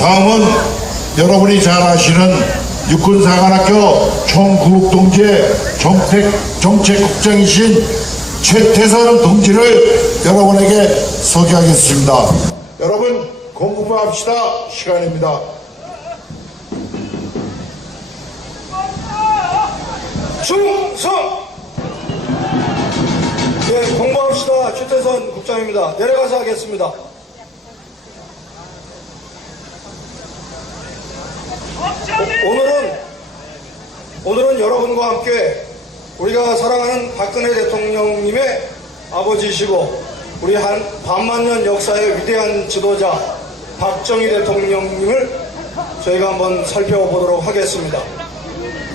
다음은 여러분이 잘 아시는 육군사관학교 총구국동지의 정책국장이신 최태선 동지를 여러분에게 소개하겠습니다. 여러분 공부합시다 시간입니다. 충성! 네, 공부합시다. 최태선 국장입니다. 내려가서 하겠습니다. 오늘은 여러분과 함께 우리가 사랑하는 박근혜 대통령님의 아버지시고 우리 한 반만년 역사의 위대한 지도자 박정희 대통령님을 저희가 한번 살펴보도록 하겠습니다.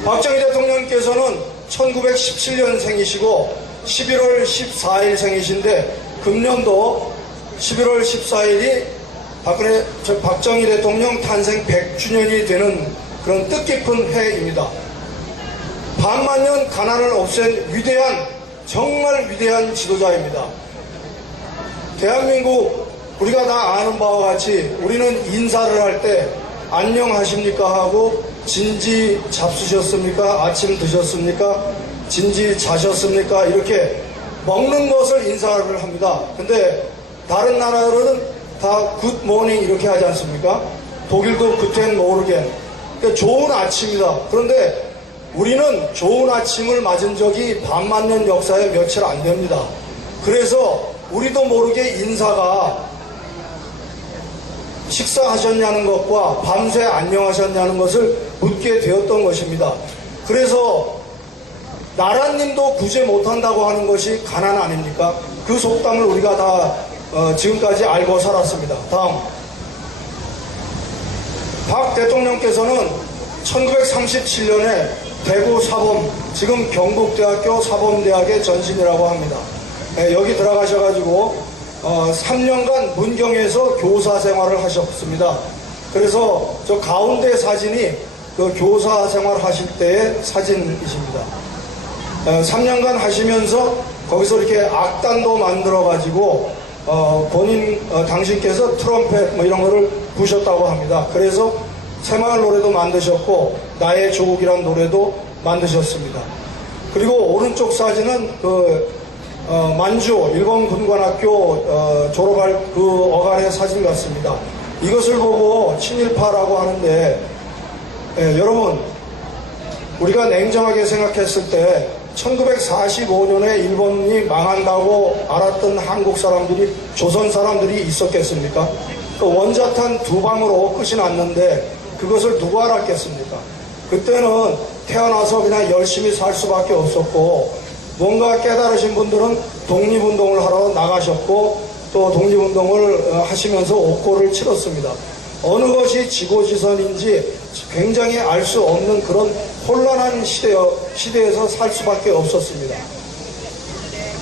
박정희 대통령께서는 1917년생이시고 11월 14일 생이신데 금년도 11월 14일이 박정희 대통령 탄생 100주년이 되는 그런 뜻깊은 해입니다. 반만년 가난을 없앤 위대한, 정말 위대한 지도자입니다. 대한민국 우리가 다 아는 바와 같이 우리는 인사를 할 때 안녕하십니까 하고 진지 잡수셨습니까? 아침 드셨습니까? 진지 자셨습니까? 이렇게 먹는 것을 인사를 합니다. 근데 다른 나라들은 다 굿모닝 이렇게 하지 않습니까? 독일도 굿텐 모르겐. 그러니까 좋은 아침이다. 그런데 우리는 좋은 아침을 맞은 적이 반만년 역사에 며칠 안 됩니다. 그래서 우리도 모르게 인사가 식사하셨냐는 것과 밤새 안녕하셨냐는 것을 묻게 되었던 것입니다. 그래서 나라님도 구제 못한다고 하는 것이 가난 아닙니까? 그 속담을 우리가 다 지금까지 알고 살았습니다. 다음, 박 대통령께서는 1937년에 대구 사범, 지금 경북대학교 사범대학의 전신이라고 합니다. 여기 들어가셔가지고 3년간 문경에서 교사 생활을 하셨습니다. 그래서 저 가운데 사진이 그 교사 생활 하실 때의 사진이십니다. 3년간 하시면서 거기서 이렇게 악단도 만들어가지고 당신께서 트럼펫 뭐 이런 거를 부셨다고 합니다. 그래서 새마을 노래도 만드셨고 나의 조국이란 노래도 만드셨습니다. 그리고 오른쪽 사진은 만주 일본 군관학교 졸업할 그 어간의 사진 같습니다. 이것을 보고 친일파라고 하는데 여러분 우리가 냉정하게 생각했을 때 1945년에 일본이 망한다고 알았던 한국 사람들이 조선 사람들이 있었겠습니까? 원자탄 2방으로 끝이 났는데 그것을 누가 알았겠습니까? 그때는 태어나서 그냥 열심히 살 수밖에 없었고 뭔가 깨달으신 분들은 독립운동을 하러 나가셨고 또 독립운동을 하시면서 옥고를 치렀습니다. 어느 것이 지고지선인지 굉장히 알 수 없는 그런 혼란한 시대에서 살 수밖에 없었습니다.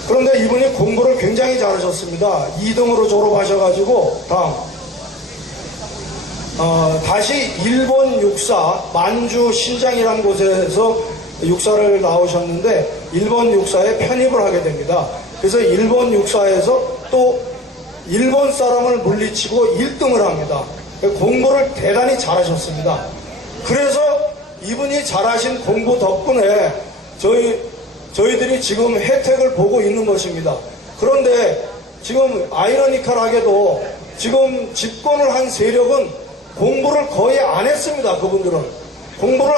그런데 이분이 공부를 굉장히 잘하셨습니다. 2등으로 졸업하셔가지고 다음 다시 일본 육사 만주 신장이라는 곳에서 육사를 나오셨는데 일본 육사에 편입을 하게 됩니다. 그래서 일본 육사에서 또 일본 사람을 물리치고 1등을 합니다. 공부를 대단히 잘하셨습니다. 그래서 이분이 잘하신 공부 덕분에 저희들이 지금 혜택을 보고 있는 것입니다. 그런데 지금 아이러니컬하게도 지금 집권을 한 세력은 공부를 거의 안 했습니다. 그분들은 공부를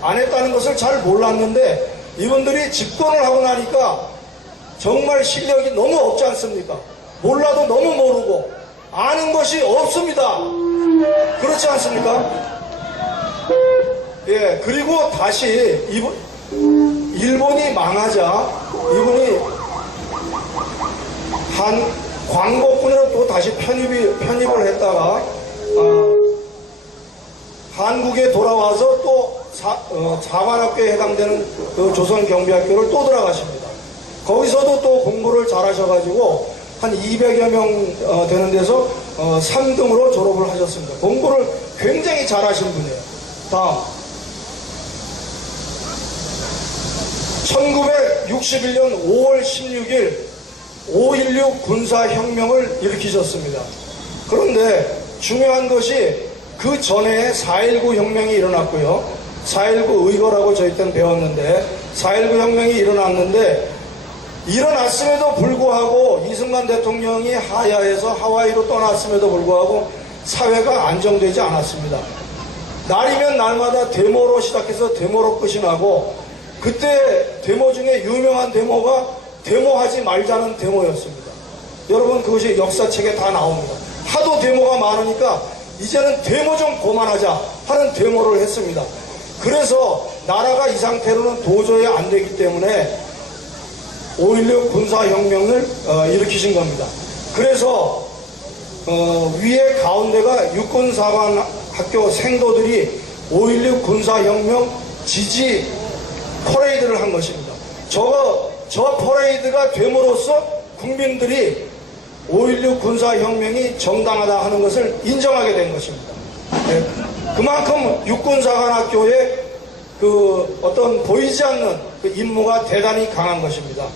안 했다는 것을 잘 몰랐는데 이분들이 집권을 하고 나니까 정말 실력이 너무 없지 않습니까? 몰라도 너무 모르고 아는 것이 없습니다. 그렇지 않습니까? 예, 그리고 다시 일본이 망하자 이분이 한 광복군으로 또 다시 편입을 했다가 한국에 돌아와서 또 사관학교에 해당되는 그 조선경비학교를 또 들어가십니다. 거기서도 또 공부를 잘하셔가지고 한 200여 명 되는 데서 3등으로 졸업을 하셨습니다. 공부를 굉장히 잘하신 분이에요. 다음 1961년 5월 16일 5.16 군사혁명을 일으키셨습니다. 그런데 중요한 것이 그 전에 4.19 혁명이 일어났고요. 4.19 의거라고 저희 때는 배웠는데 4.19 혁명이 일어났는데 일어났음에도 불구하고 이승만 대통령이 하야해서 하와이로 떠났음에도 불구하고 사회가 안정되지 않았습니다. 날이면 날마다 데모로 시작해서 데모로 끝이 나고 그때 데모 중에 유명한 데모가 데모하지 말자는 데모였습니다. 여러분 그것이 역사책에 다 나옵니다. 하도 데모가 많으니까 이제는 데모 좀 그만하자 하는 데모를 했습니다. 그래서 나라가 이 상태로는 도저히 안 되기 때문에 5.16 군사혁명을 일으키신 겁니다. 그래서 위에 가운데가 육군사관학교 생도들이 5.16 군사혁명 지지 퍼레이드를 한 것입니다. 저 퍼레이드가 됨으로써 국민들이 5.16 군사혁명이 정당하다 하는 것을 인정하게 된 것입니다. 네. 그만큼 육군사관학교의 그 어떤 보이지 않는 그 임무가 대단히 강한 것입니다.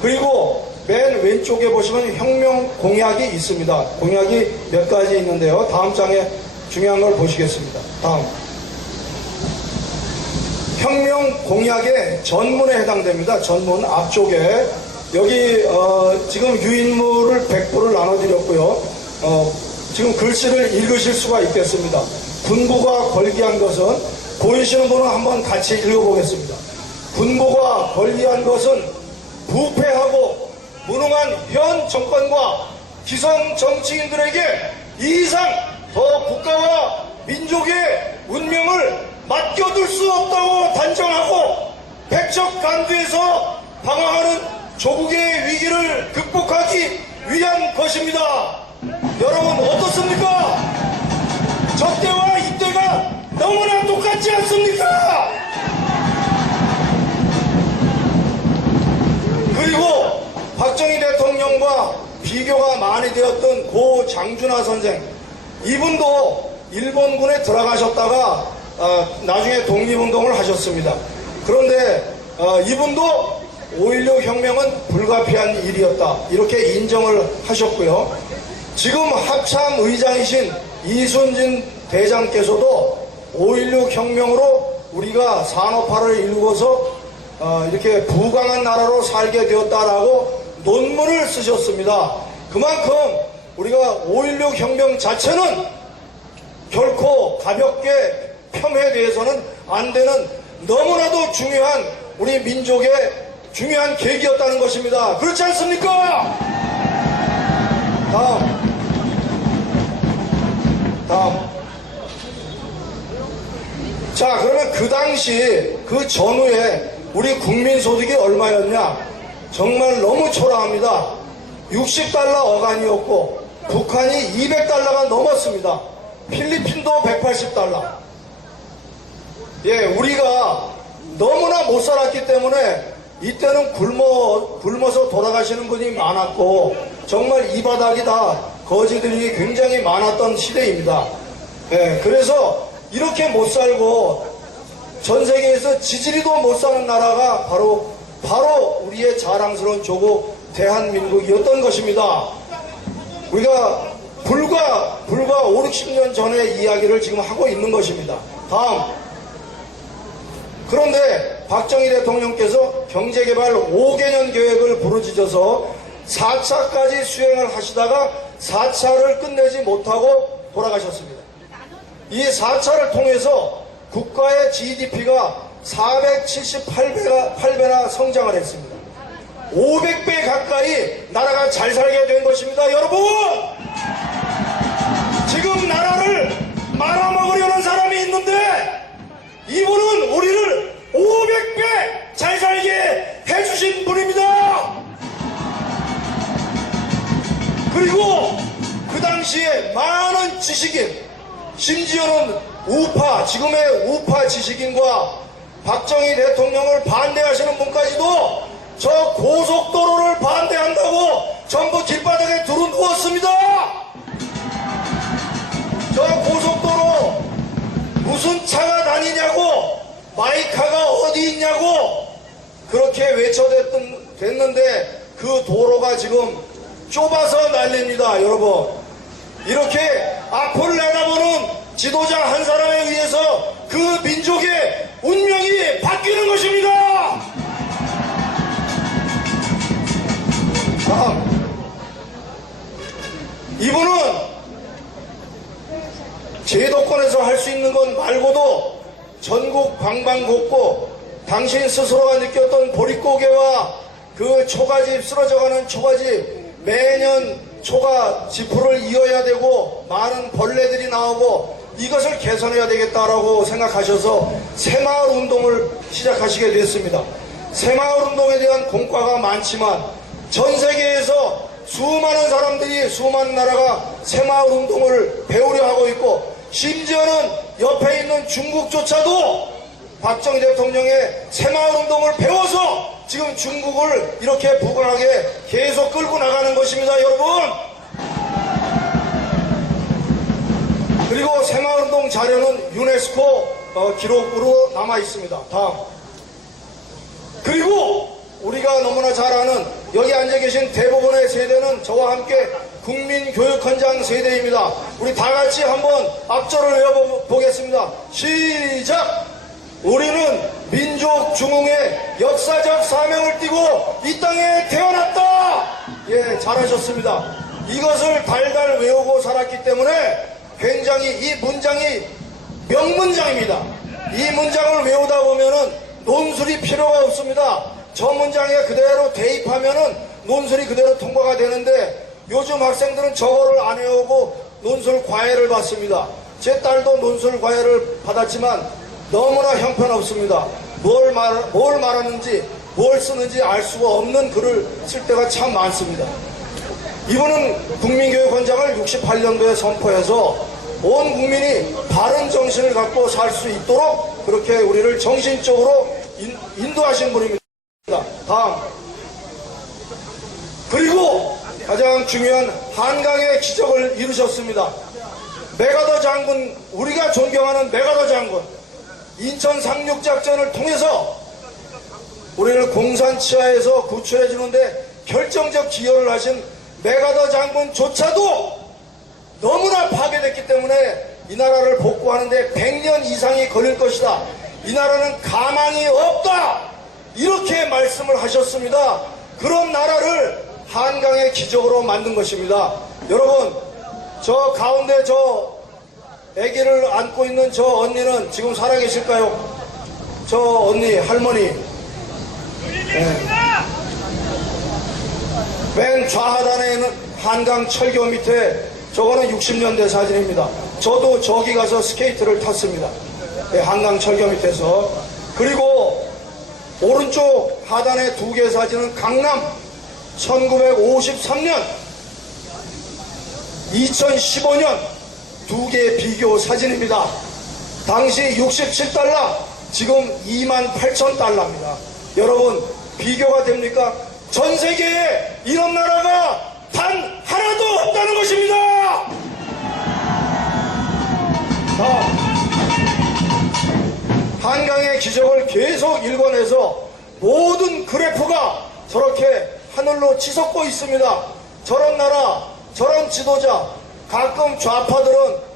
그리고 맨 왼쪽에 보시면 혁명 공약이 있습니다. 공약이 몇 가지 있는데요. 다음 장에 중요한 걸 보시겠습니다. 다음. 혁명 공약의 전문에 해당됩니다. 전문 앞쪽에 여기 지금 유인물을 100부를 나눠드렸고요. 지금 글씨를 읽으실 수가 있겠습니다. 군부가 걸기한 것은 보이시는 분은 한번 같이 읽어보겠습니다. 군부가 걸기한 것은 부패하고 무능한 현 정권과 기성 정치인들에게 이 이상 더 국가와 민족의 운명을 맡겨둘 수 없다고 단정하고 백척간두에서 방황하는 조국의 위기를 극복하기 위한 것입니다. 여러분 어떻습니까? 저때와 이때가 너무나 똑같지 않습니까? 그리고 박정희 대통령과 비교가 많이 되었던 고 장준하 선생, 이분도 일본군에 들어가셨다가 나중에 독립운동을 하셨습니다. 그런데 이분도 5.16 혁명은 불가피한 일이었다 이렇게 인정을 하셨고요. 지금 합참 의장이신 이순신 대장께서도 5.16 혁명으로 우리가 산업화를 이루어서 이렇게 부강한 나라로 살게 되었다라고 논문을 쓰셨습니다. 그만큼 우리가 5.16 혁명 자체는 결코 가볍게 폄훼돼서는 안 되는 너무나도 중요한 우리 민족의 중요한 계기였다는 것입니다. 그렇지 않습니까? 다음. 자, 그러면 그 당시 그 전후에 우리 국민 소득이 얼마였냐? 정말 너무 초라합니다. 60달러 어간이었고 북한이 200달러가 넘었습니다. 필리핀도 180달러. 예, 우리가 너무나 못 살았기 때문에 이때는 굶어서 돌아가시는 분이 많았고 정말 이 바닥이 다 거지들이 굉장히 많았던 시대입니다. 예, 그래서 이렇게 못 살고 전 세계에서 지지리도 못 사는 나라가 바로 우리의 자랑스러운 조국 대한민국이었던 것입니다. 우리가 불과 5, 60년 전의 이야기를 지금 하고 있는 것입니다. 다음. 그런데 박정희 대통령께서 경제개발 5개년 계획을 부르짖어서 4차까지 수행을 하시다가 4차를 끝내지 못하고 돌아가셨습니다. 이 4차를 통해서 국가의 GDP가 478배나 성장을 했습니다. 500배 가까이 나라가 잘 살게 된 것입니다. 여러분! 지금 나라를 말아먹으려는 사람이 있는데 이분은 우리를 500배 잘 살게 해주신 분입니다. 그리고 그 당시에 많은 지식인, 심지어는 지금의 우파 지식인과 박정희 대통령을 반대하시는 분까지도 저 고속도로를 반대한다고 전부 길바닥에 두루누웠습니다. 저 고속도로 무슨 차가 다니냐고, 마이카가 어디 있냐고 그렇게 외쳐댔는데 그 도로가 지금 좁아서 난립니다. 여러분, 이렇게 앞을 내다보는 지도자 한 사람에 의해서 그 민족의 운명이 바뀌는 것입니다. 다음, 이분은 제도권에서 할 수 있는 것 말고도 전국 방방곡곡 당신 스스로가 느꼈던 보릿고개와 그 초가집, 쓰러져가는 초가집, 매년 초가 지푸를 이어야 되고 많은 벌레들이 나오고 이것을 개선해야 되겠다라고 생각하셔서 새마을 운동을 시작하시게 됐습니다. 새마을 운동에 대한 공과가 많지만 전 세계에서 수많은 사람들이, 수많은 나라가 새마을 운동을 배우려 하고 있고, 심지어는 옆에 있는 중국조차도 박정희 대통령의 새마을 운동을 배워서 지금 중국을 이렇게 부강하게 계속 끌고 나가는 것입니다, 여러분. 그리고 새마을 운동 자료는 유네스코 기록으로 남아 있습니다. 다음. 그리고 우리가 너무나 잘 아는 여기 앉아 계신 대부분의 세대는 저와 함께 국민교육헌장 세대입니다. 우리 다 같이 한번 앞절을 외워보겠습니다. 시작! 우리는 민족 중흥의 역사적 사명을 띠고 이 땅에 태어났다! 예, 잘하셨습니다. 이것을 달달 외우고 살았기 때문에 굉장히 이 문장이 명문장입니다. 이 문장을 외우다 보면은 논술이 필요가 없습니다. 저 문장에 그대로 대입하면은 논술이 그대로 통과가 되는데 요즘 학생들은 저거를 안 외우고 논술 과외를 받습니다. 제 딸도 논술 과외를 받았지만 너무나 형편없습니다. 뭘 말하는지 뭘 쓰는지 알 수가 없는 글을 쓸 때가 참 많습니다. 이분은 국민교육헌장을 68년도에 선포해서 온 국민이 바른 정신을 갖고 살 수 있도록 그렇게 우리를 정신적으로 인도하신 분입니다. 다음. 그리고 가장 중요한 한강의 기적을 이루셨습니다. 메가더 장군, 우리가 존경하는 메가더 장군, 인천 상륙작전을 통해서 우리를 공산 치하에서 구출해 주는데 결정적 기여를 하신 메가더 장군조차도 너무나 파괴됐기 때문에 이 나라를 복구하는데 100년 이상이 걸릴 것이다. 이 나라는 가망이 없다. 이렇게 말씀을 하셨습니다. 그런 나라를 한강의 기적으로 만든 것입니다. 여러분, 저 가운데 저 아기를 안고 있는 저 언니는 지금 살아계실까요? 저 언니, 할머니. 네. 맨 좌하단에 있는 한강 철교 밑에 저거는 60년대 사진입니다. 저도 저기 가서 스케이트를 탔습니다. 네, 한강 철교 밑에서. 그리고 오른쪽 하단의 두 개 사진은 강남 1953년 2015년 두 개의 비교 사진입니다. 당시 67달러, 지금 28,000달러입니다. 여러분, 비교가 됩니까? 전 세계에 이런 나라가 단 하나도 없다는 것입니다. 한강의 기적을 계속 읽어내서 모든 그래프가 저렇게 하늘로 치솟고 있습니다. 저런 나라, 저런 지도자, 가끔 좌파들은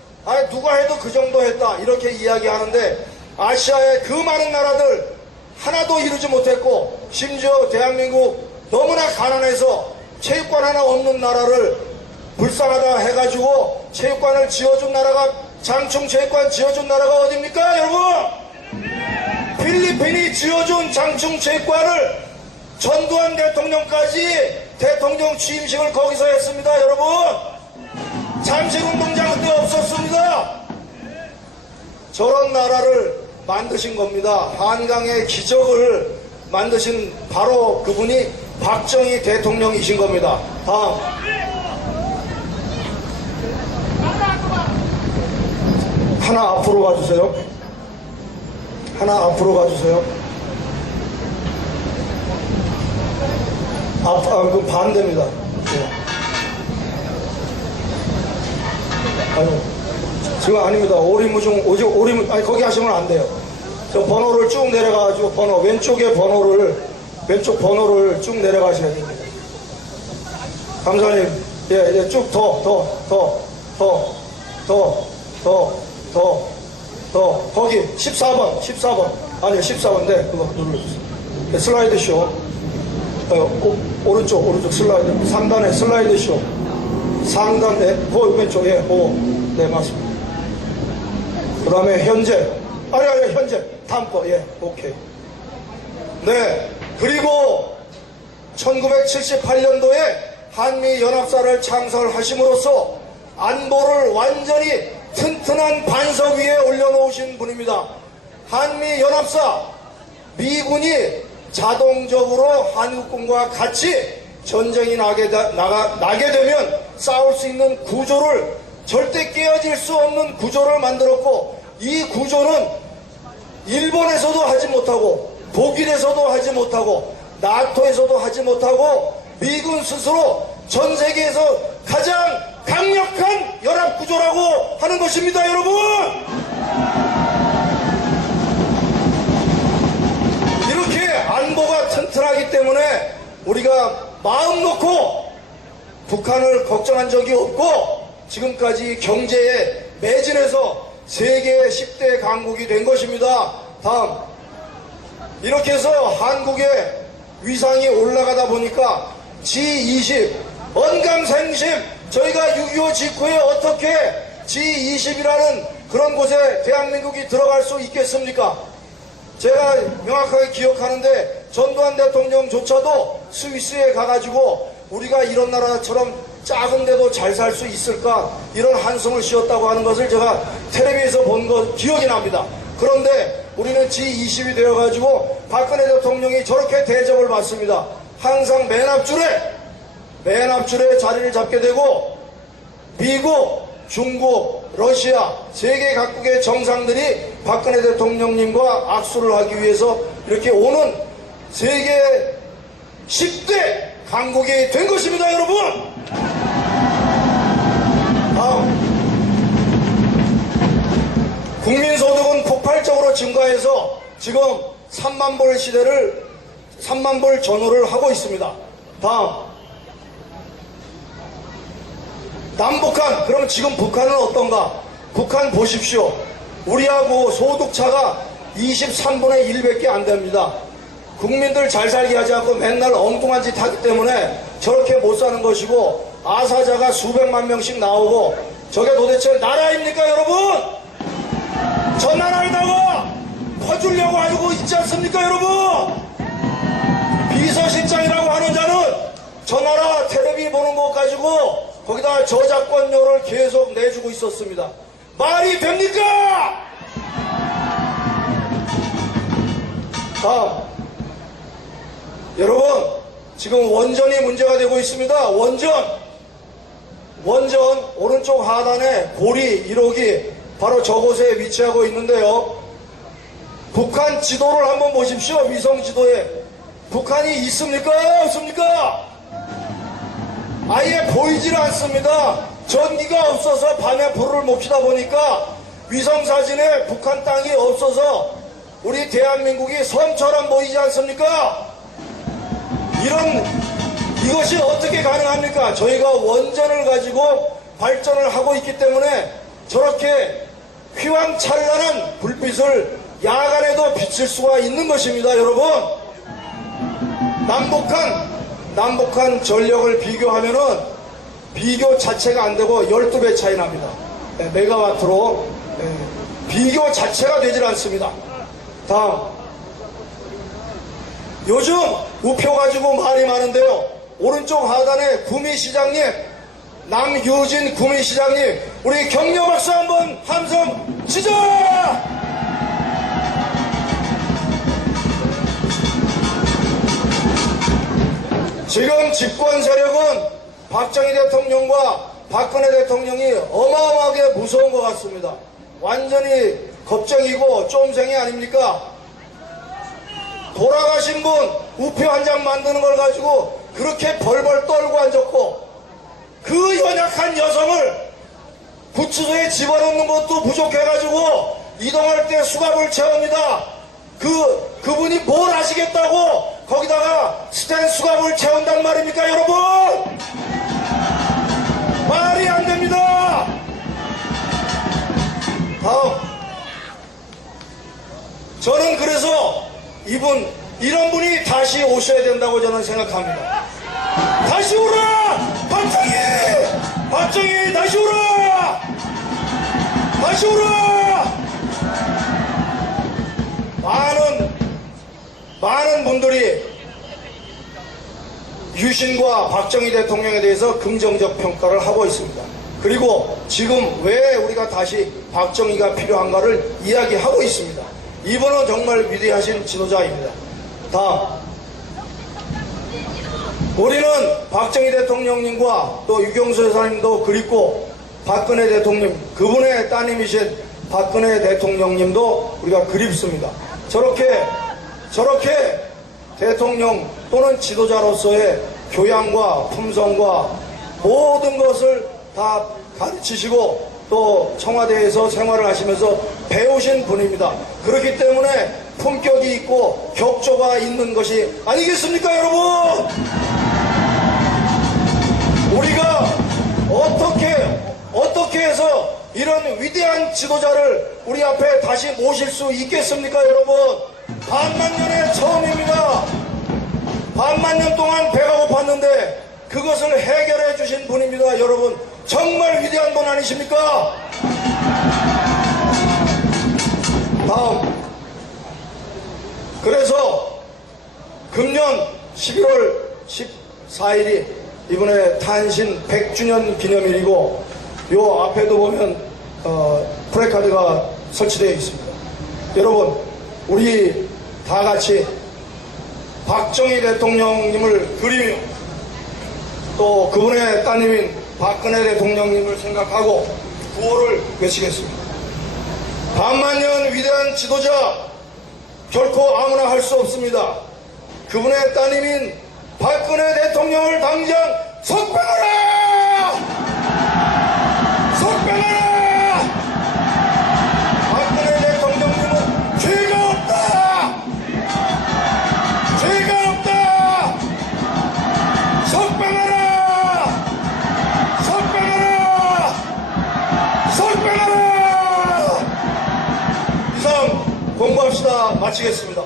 누가 해도 그 정도 했다 이렇게 이야기하는데 아시아의 그 많은 나라들 하나도 이루지 못했고 심지어 대한민국 너무나 가난해서 체육관 하나 없는 나라를 불쌍하다 해가지고 체육관을 지어준 나라가 장충체육관 지어준 나라가 어딥니까 여러분? 필리핀이 지어준 장충체육관을 전두환 대통령까지 대통령 취임식을 거기서 했습니다 여러분. 잠실운동장 그때 없었습니다. 저런 나라를 만드신 겁니다. 한강의 기적을 만드신 바로 그분이 박정희 대통령이신 겁니다. 다음. 하나 앞으로 가주세요. 하나 앞으로 가주세요. 그 반대입니다. 네. 아유, 지금 아닙니다. 오리무중, 아니, 거기 하시면 안 돼요. 저 번호를 쭉 내려가가지고 왼쪽 번호를 쭉 내려가셔야 됩니다. 감사님, 예, 쭉 거기 14번. 아니요, 14번. 네, 그거 눌러주세요. 네, 슬라이드 쇼. 오른쪽 슬라이드. 상단에 슬라이드 쇼. 상단에, 왼쪽에, 네, 맞습니다. 그 다음에 현재. 아니, 현재. 다음 거, 예, 오케이. 네, 그리고 1978년도에 한미연합사를 창설하심으로써 안보를 완전히 튼튼한 반석 위에 올려놓으신 분입니다. 한미연합사, 미군이 자동적으로 한국군과 같이 전쟁이 나게 되면 싸울 수 있는 구조를, 절대 깨어질 수 없는 구조를 만들었고, 이 구조는 일본에서도 하지 못하고, 독일에서도 하지 못하고, 나토에서도 하지 못하고, 미군 스스로 전 세계에서 가장 강력한 연합구조라고 하는 것입니다, 여러분! 이렇게 안보가 튼튼하기 때문에 우리가 마음 놓고 북한을 걱정한 적이 없고, 지금까지 경제에 매진해서 세계 10대 강국이 된 것입니다. 다음. 이렇게 해서 한국의 위상이 올라가다 보니까 G20, 언감생심, 저희가 6.25 직후에 어떻게 G20이라는 그런 곳에 대한민국이 들어갈 수 있겠습니까? 제가 명확하게 기억하는데 전두환 대통령조차도 스위스에 가가지고 우리가 이런 나라처럼 작은데도 잘 살 수 있을까, 이런 한숨을 쉬었다고 하는 것을 제가 텔레비에서 본 거 기억이 납니다. 그런데 우리는 G20이 되어가지고 박근혜 대통령이 저렇게 대접을 받습니다. 항상 맨 앞줄에 자리를 잡게 되고, 미국, 중국, 러시아, 세계 각국의 정상들이 박근혜 대통령님과 악수를 하기 위해서 이렇게 오는 세계 10대 강국이 된 것입니다, 여러분! 국민소득은 폭발적으로 증가해서 지금 3만 불 시대를 3만 불 전후를 하고 있습니다. 다음. 남북한, 그럼 지금 북한은 어떤가? 북한 보십시오. 우리하고 소득차가 23분의 1밖에 안 됩니다. 국민들 잘 살게 하지 않고 맨날 엉뚱한 짓 하기 때문에 저렇게 못 사는 것이고, 아사자가 수백만 명씩 나오고, 저게 도대체 나라입니까, 여러분? 저 나라에다가 퍼주려고 하고 있지 않습니까, 여러분? 비서실장이라고 하는 자는 저 나라 텔레비 보는 것 가지고 거기다 저작권료를 계속 내주고 있었습니다. 말이 됩니까? 다음. 여러분, 지금 원전이 문제가 되고 있습니다. 원전 오른쪽 하단에 고리 1호기 바로 저곳에 위치하고 있는데요. 북한 지도를 한번 보십시오. 위성 지도에 북한이 있습니까? 없습니까? 아예 보이질 않습니다. 전기가 없어서 밤에 불을 못 켜다 보니까 위성 사진에 북한 땅이 없어서 우리 대한민국이 섬처럼 보이지 않습니까? 이것이 어떻게 가능합니까? 저희가 원전을 가지고 발전을 하고 있기 때문에 저렇게 휘황찬란한 불빛을 야간에도 비칠 수가 있는 것입니다, 여러분. 남북한 전력을 비교하면은 비교 자체가 안 되고 12배 차이 납니다. 네, 메가와트로. 네, 비교 자체가 되질 않습니다. 다음. 요즘 우표 가지고 말이 많은데요. 오른쪽 하단에 구미시장님, 남유진 구미시장님, 우리 격려 박수 한번 함성 치자! 지금 집권 세력은 박정희 대통령과 박근혜 대통령이 어마어마하게 무서운 것 같습니다. 완전히 겁쟁이고 쫌생이 아닙니까? 돌아가신 분 우표 한 장 만드는 걸 가지고 그렇게 벌벌 떨고 앉았고, 그 연약한 여성을 구치소에 집어넣는 것도 부족해가지고 이동할 때 수갑을 채웁니다. 그분이 뭘 하시겠다고 거기다가 스텐 수갑을 채운단 말입니까, 여러분? 말이 안 됩니다. 다음. 저는 그래서 이런 분이 다시 오셔야 된다고 저는 생각합니다. 다시 오라! 박정희 다시 오라! 다시 오라! 많은 분들이 유신과 박정희 대통령에 대해서 긍정적 평가를 하고 있습니다. 그리고 지금 왜 우리가 다시 박정희가 필요한가를 이야기하고 있습니다. 이분은 정말 위대하신 지도자입니다. 다음, 우리는 박정희 대통령님과 또 유경수 여사님도 그립고 박근혜 대통령, 그분의 따님이신 박근혜 대통령님도 우리가 그립습니다. 저렇게 대통령 또는 지도자로서의 교양과 품성과 모든 것을 다 가르치시고 또 청와대에서 생활을 하시면서 배우신 분입니다. 그렇기 때문에 품격이 있고 격조가 있는 것이 아니겠습니까, 여러분? 우리가 어떻게 해서 이런 위대한 지도자를 우리 앞에 다시 모실 수 있겠습니까, 여러분? 반만년의 처음입니다. 반만년 동안 배가 고팠는데 그것을 해결해 주신 분입니다. 여러분, 정말 위대한 분 아니십니까? 다음, 그래서 금년 11월 14일이 이번에 탄신 100주년 기념일이고 요 앞에도 보면 프레카드가 설치되어 있습니다. 여러분, 우리 다 같이 박정희 대통령님을 그리며 또 그분의 따님인 박근혜 대통령님을 생각하고 구호를 외치겠습니다. 반만년 위대한 지도자, 결코 아무나 할 수 없습니다. 그분의 따님인 박근혜 대통령을 당장 석방하라! 석방하라! 박근혜 대통령님은 죄가 없다! 죄가 없다! 석방하라! 석방하라! 석방하라! 이상 공부합시다. 마치겠습니다.